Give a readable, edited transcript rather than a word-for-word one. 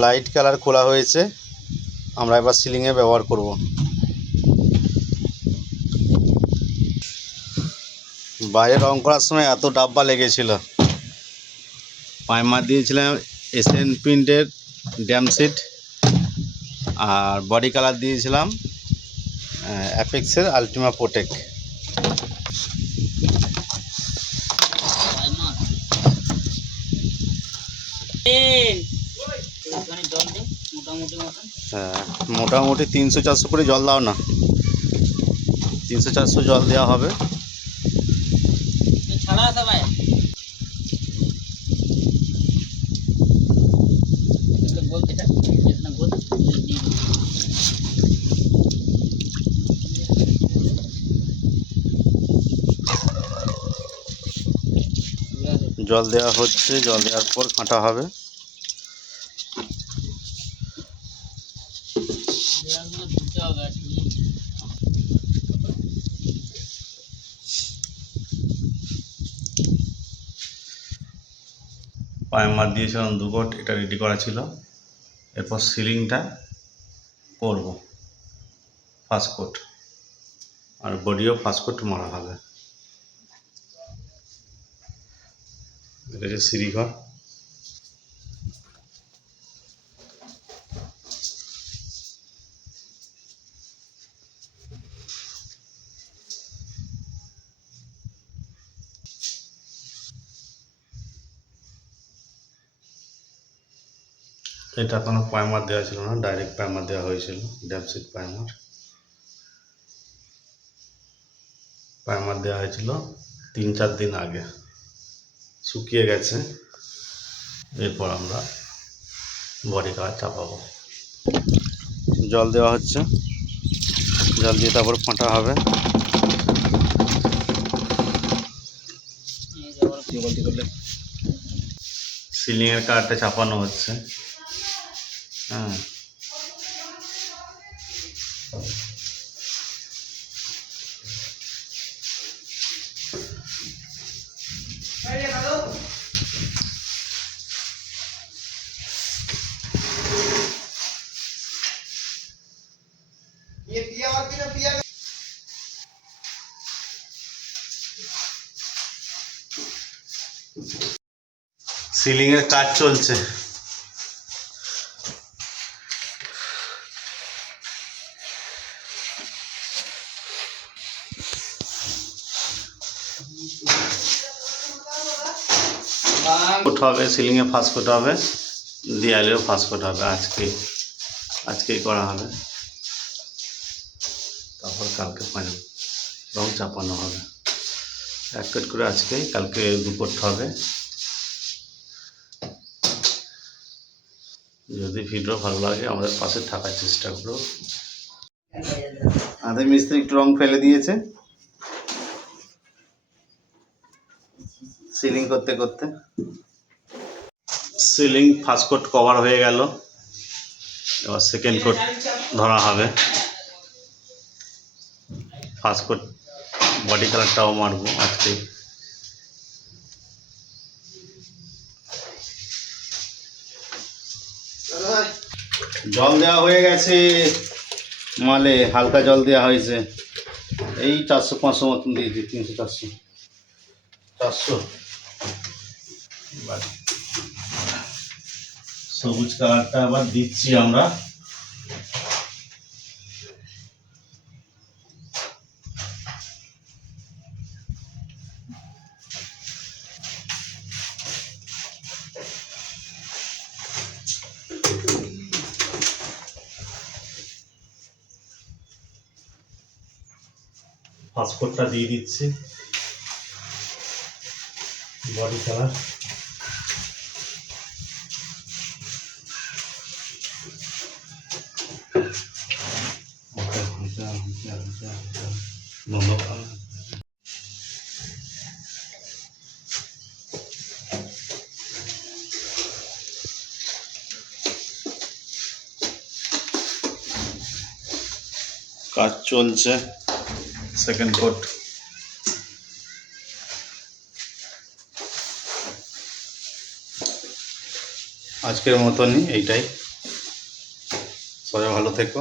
Light colour খোলা হয়েছে, আমরা এবার সিলিংয়ে ব্যবহার করব। বাইরে রং করার সময় এত ডাব্বা লেগেছিল। প্রাইমার দিয়েছিলাম এশিয়ান প্রিন্টের ড্যামশিট, আর বডি কালার দিয়েছিলাম অ্যাপেক্সের আলটিমা প্রোটেক। হ্যাঁ, মোটামুটি 300-400 করে জল দাও না, 300-400 জল দেওয়া হবে। জল দেওয়া হচ্ছে, জল দেওয়ার পর কাটা হবে। প্রাইমার দিয়েছিলাম 2 কোট, এটা রেডি করা ছিল। এরপর সিলিংটা করব ফার্স্ট কোট, আর বডিও ফার্স্ট কোট মারা হবে। এটা হচ্ছে সিঁড়িঘর। এটা কোনো প্রাইমার দেওয়া ছিল না, ডাইরেক্ট প্রাইমার দেওয়া হয়েছিল, ড্যামশিট প্রাইমার। প্রাইমার দেওয়া হয়েছিল 3-4 দিন আগে, শুকিয়ে গেছে। এরপর আমরা বডি কালার চাপাবো। জল দেওয়া হচ্ছে, জল দিয়ে তারপর ফাটা হবে। সিলিংয়ের কালারটা চাপানো হচ্ছে। হ্যাঁ, সিলিংয়ের কাজ চলছে। কোট হবে, সিলিংয়ে ফার্স্ট কোট হবে, দেয়ালেও ফার্স্ট কোট হবে। আজকেই করা হবে, তারপর কালকে ফাইনাল রং চাপানো হবে। এক কোট করে আজকেই, কালকে 2 কোট হবে। যদি ভিডিও ভালো লাগে আমাদের পাশে থাকার চেষ্টা করো। আমাদের মিস্ত্রি একটু রং ফেলে দিয়েছে সিলিং করতে করতে। সিলিং ফার্স্ট কোট কভার হয়ে গেল, এবার সেকেন্ড কোট ধরা হবে। ফার্স্ট কোট বডি কালারটাও মারবো আজকে। জল দেওয়া হয়ে গেছে, মালে হালকা জল দেওয়া হয়েছে। এই 400-500 মতন দিয়েছি, 300-400। সবুজ কালারটা আবার দিচ্ছি আমরা। ফার্স্ট কোটটা দিয়ে দিচ্ছি, বডি কালার। কাজ চলছে, সেকেন্ড কোট। আজকের মতনই এইটাই। সবাই ভালো থেকো।